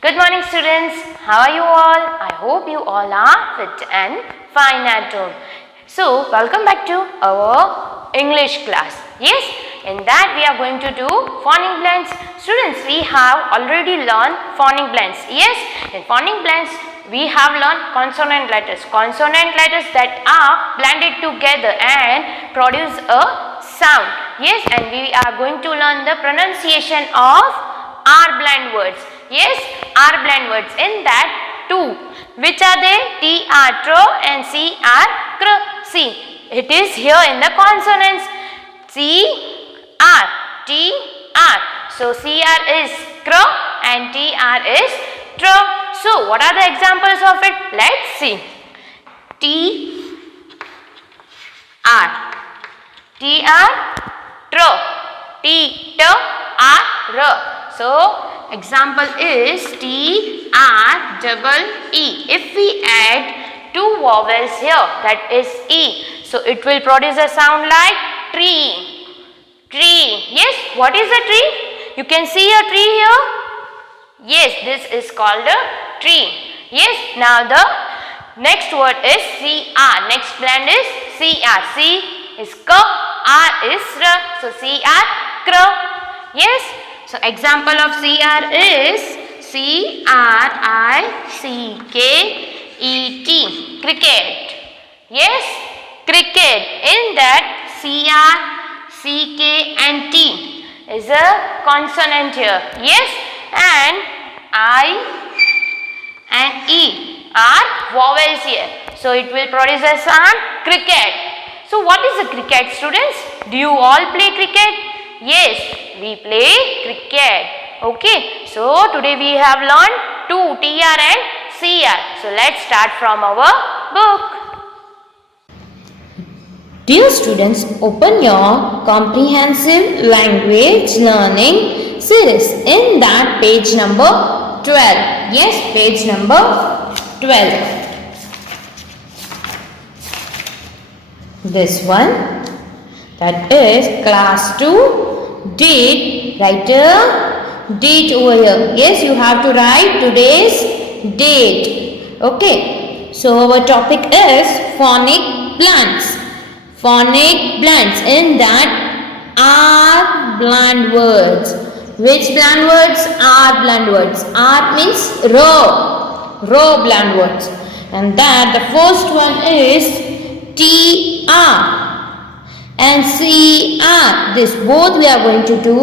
Good morning students, how are you all? I hope you all are fit and fine at home. So, welcome back to our English class. Yes, in that we are going to do phonic blends. Students, we have already learned phonic blends. Yes, in phonic blends we have learned consonant letters that are blended together and produce a sound. Yes, and we are going to learn the pronunciation of R blend words. Yes, R blend words. In that two, which are they? T R tro and C R cr. See, it is here in the consonants. C R T R. So C R is cr and T R is tro. So what are the examples of it? Let's see. T R T R tro. T T R R. So example is T R double E. If we add two vowels here, that is E, so it will produce a sound like tree. Tree. Yes, what is a tree? You can see a tree here. Yes, this is called a tree. Yes, now the next word is CR. Next blend is CR. C is K, R is R. So CR, cr. Yes. So example of CR is CRICKET. Cricket. Yes, cricket. In that CR, CK and T is a consonant here. Yes, and I and E are vowels here. So it will produce a sound cricket. So what is a cricket, students? Do you all play cricket? Yes, we play cricket. Okay, so today we have learned two TR and CR. So let's start from our book. Dear students, open your comprehensive language learning series. In that page number 12. Yes, page number 12. This one, that is class 2 date. Write a date over here. Yes, you have to write today's date. Okay, so our topic is phonic blends. Phonic blends. In that R blend words. Which blend words? R blend words. R means row blend words. And that the first one is TR and CR. This both we are going to do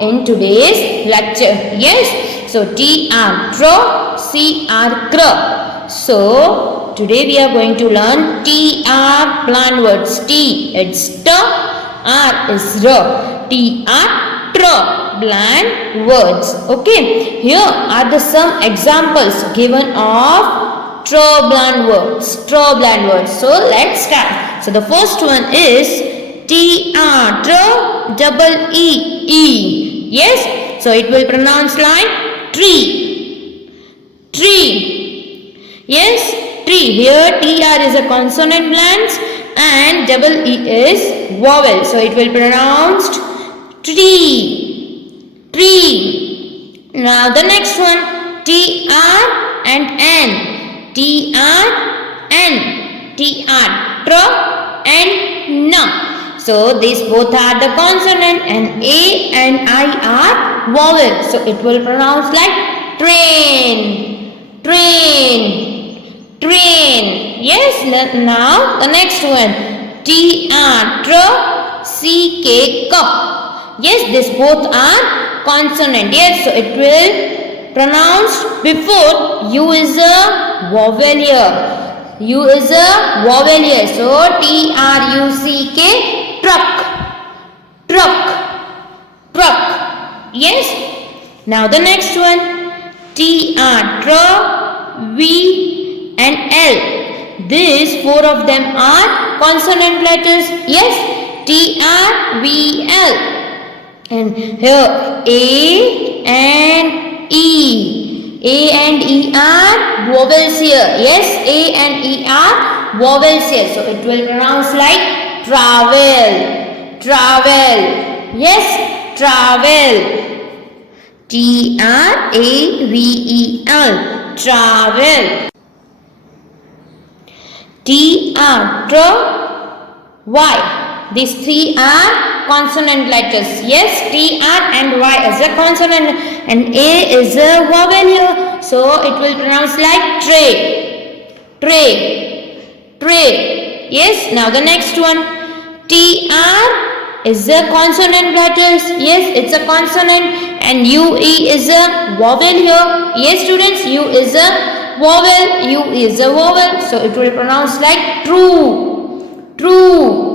in today's lecture. Yes. So TR tro, CR cr. So today we are going to learn TR blend words. T it's T, R is R. TR tro blend words. Okay. Here are the some examples given of tro blend words. Tro blend words. So let's start. So the first one is TR tro double E. Yes. So it will pronounce like tree. Tree. Yes. Tree. Here TR is a consonant blend and double E is vowel. So it will pronounce tree. Tree. Now the next one TR and N. TR N. TR tro and N. So these both are the consonant and A and I are vowel. So it will pronounce like train. Train. Train. Yes. Now the next one. TR tro CK cup. Yes, these both are consonant. Yes. So it will pronounce before U is a vowel here. U is a vowel here. So TRUCK. Truck. Truck. Truck. Yes. Now the next one. TR tro V and L. These four of them are consonant letters. Yes. TR V L. And here A and E. A and E are vowels here. Yes. A and E are vowels here. So it will pronounce like travel. Travel. Yes. Travel. Travel. Travel. Tr. Y. These three are consonant letters. Yes, T, R and Y is a consonant and A is a vowel here. So it will pronounce like tray. Tray. Tray. Yes, now the next one. TR is a consonant letters. Yes, it's a consonant and UE is a vowel here. Yes, students, U is a vowel. U is a vowel. So it will pronounce like true. True.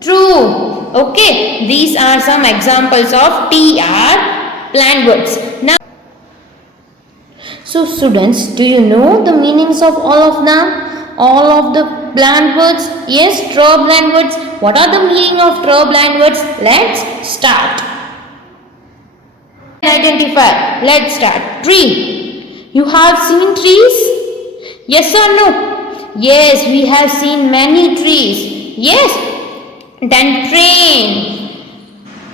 True. Okay, these are some examples of TR plant words. Now, so students, do you know the meanings of all of them? All of the plant words? Yes, true plant words. What are the meaning of true plant words? Let's start. Identify. Let's start. Tree. You have seen trees? Yes or no? Yes, we have seen many trees. Yes. Then train.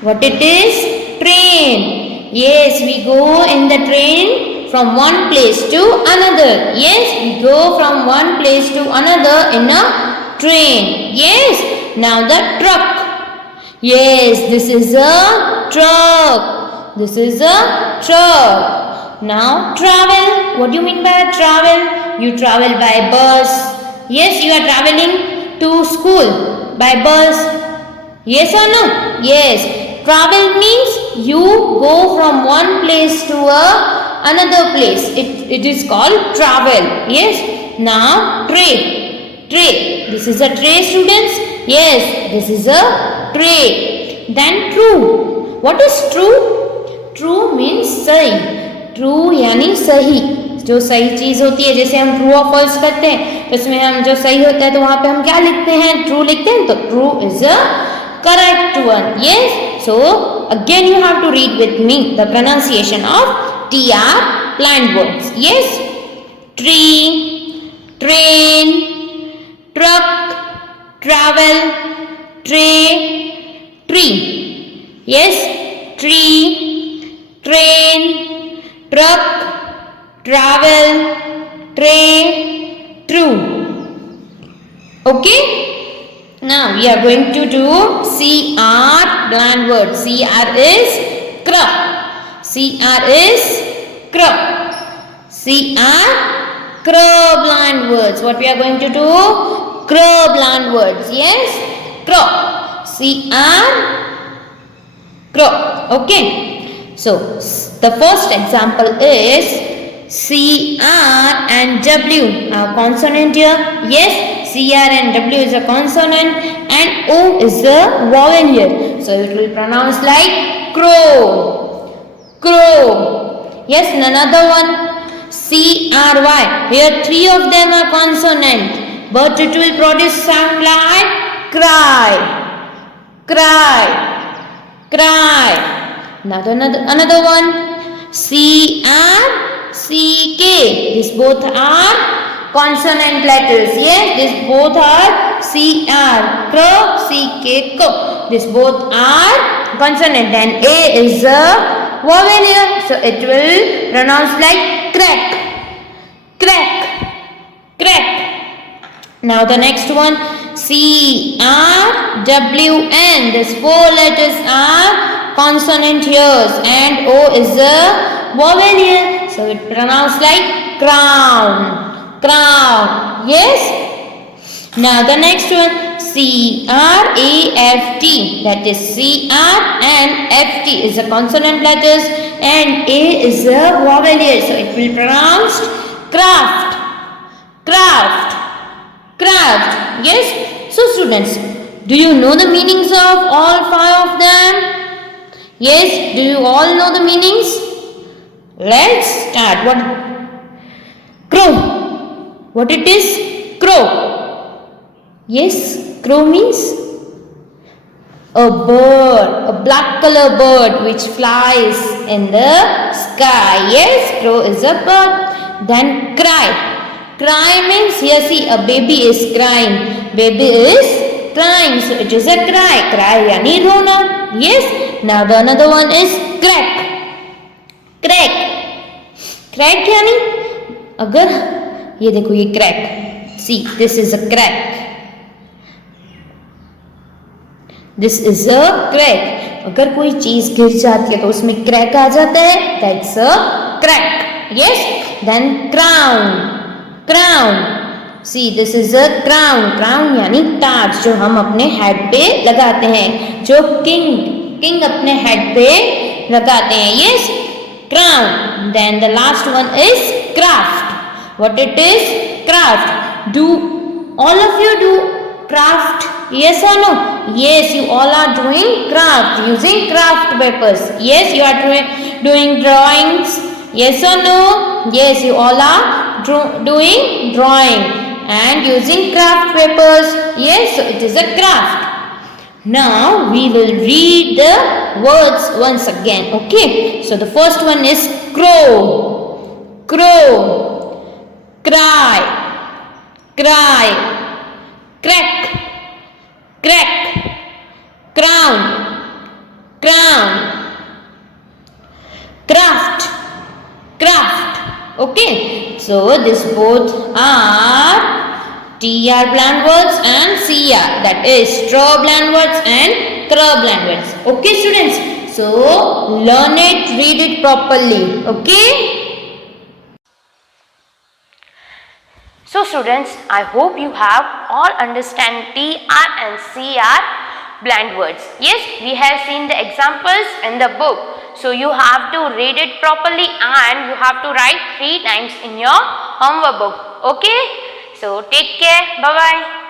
What it is? Train. Yes, we go in the train from one place to another. Yes, we go from one place to another in a train. Yes. Now the truck. Yes, this is a truck. This is a truck. Now travel. What do you mean by travel? You travel by bus. Yes, you are traveling to school by bus. Yes or no? Yes. Travel means you go from one place to another place. It is called travel. Yes. Now tray. Tray. This is a tray, students. Yes, this is a tray. Then true. What is true? True means सही. True यानी सही. जो सही चीज होती है, जैसे हम ट्रू और फॉल्स करते हैं तो इसमें हम जो सही होता है तो वहां पे हम क्या लिखते हैं? ट्रू लिखते हैं. तो true is a correct one. Yes. So again you have to read with me the pronunciation of TR plant words. Yes. Tree, train, truck, travel, tray, tree. Yes. Tree, train, truck, travel, tray, true. Okay. Now we are going to do CR plant word. CR is CR. CR is CR. CR crow plant words. What we are going to do? Crow plant words. Yes. Crow. CR crow. Okay. So the first example is CR and W. Our consonant here. Yes. CR and W is a consonant and O is a vowel here. So it will pronounce like crow. Crow. Yes, another one. CRY. Here three of them are consonant, but it will produce sound like cry. Cry. Cry. Another one. CK. These both are consonant letters. Yes, these both are CR. Crow, CK, co. These both are consonant and A is a vowel here. So it will pronounce like crack. Crack. Crack. Now the next one. CRWN. These four letters are consonant here and O is a vowel here. So it pronounce like crown. Crown. Yes. Now the next one. CRAFT. That is CR and FT is a consonant letters and A is a vowel here. So it will pronounce craft. Craft. Craft. Yes. So students, do you know the meanings of all five of them? Yes. Do you all know the meanings? Let's start. What? Crow. What it is? Crow. Yes, crow means a bird, a black color bird which flies in the sky. Yes, crow is a bird. Then cry. Cry means, here see, a baby is crying. Baby is crying, so it is a cry. Cry yani rona. Yes. Now the another one is crack. Crack, crack यानी अगर ये देखो ये crack, C this is a crack, this is a crack. अगर कोई चीज गिर जाती है तो उसमें क्रैक आ जाता है, that's a crack. Yes, then crown, crown, see this is a crown, crown यानी ताज जो हम अपने हेड पे लगाते हैं, जो किंग अपने हेड पे लगाते हैं। Yes, crown. Then the last one is craft. What it is? Craft. Do all of you do craft? Yes or no? Yes, you all are doing craft using craft papers. Yes, you are doing drawings. Yes or no? Yes, you all are doing drawing and using craft papers. Yes, so it is a craft. Now we will read the words once again. Okay, so the first one is crow, crow, cry, cry, crack, crack, crown, crown, craft, craft. Okay, so this both are TR blend words and CR, that is straw blend words and cr blend words. Okay students, so learn it, read it properly. Okay. So students, I hope you have all understand TR and CR blend words. Yes, we have seen the examples in the book. So you have to read it properly and you have to write 3 times in your homework book. Okay? So take care. Bye-bye.